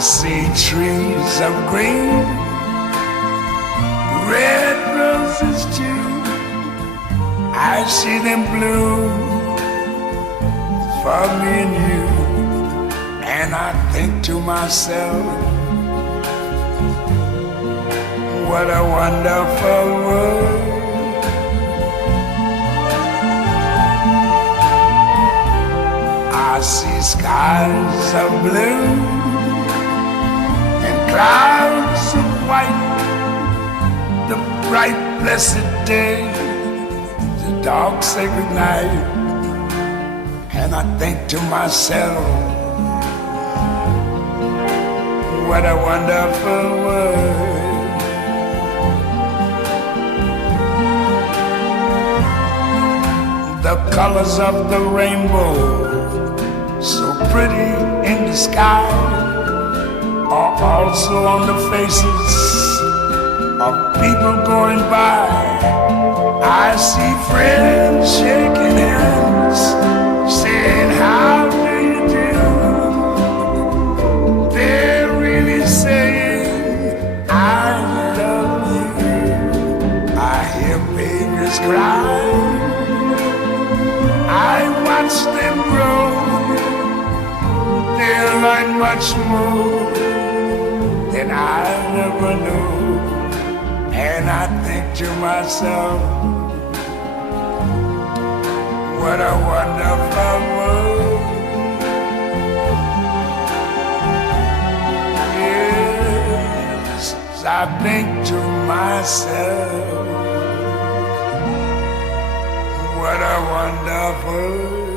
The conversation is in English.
see trees of green, red roses too. I see them bloom for me and you. And I think to myself, what a wonderful world. I see skies of blue and clouds of white, the bright blessed day, the dark sacred night. And I think to myself, what a wonderful world. The colors of the rainbow, so pretty in the sky, are also on the faces of people going by. I see friends shaking hands, saying, how do you do? They're really saying, I love you. I hear babies cry, I watch them grow. They'll learn much more than I never knew. And I think to myself, what a wonderful world. Yes, I think to myself, what a wonderful world.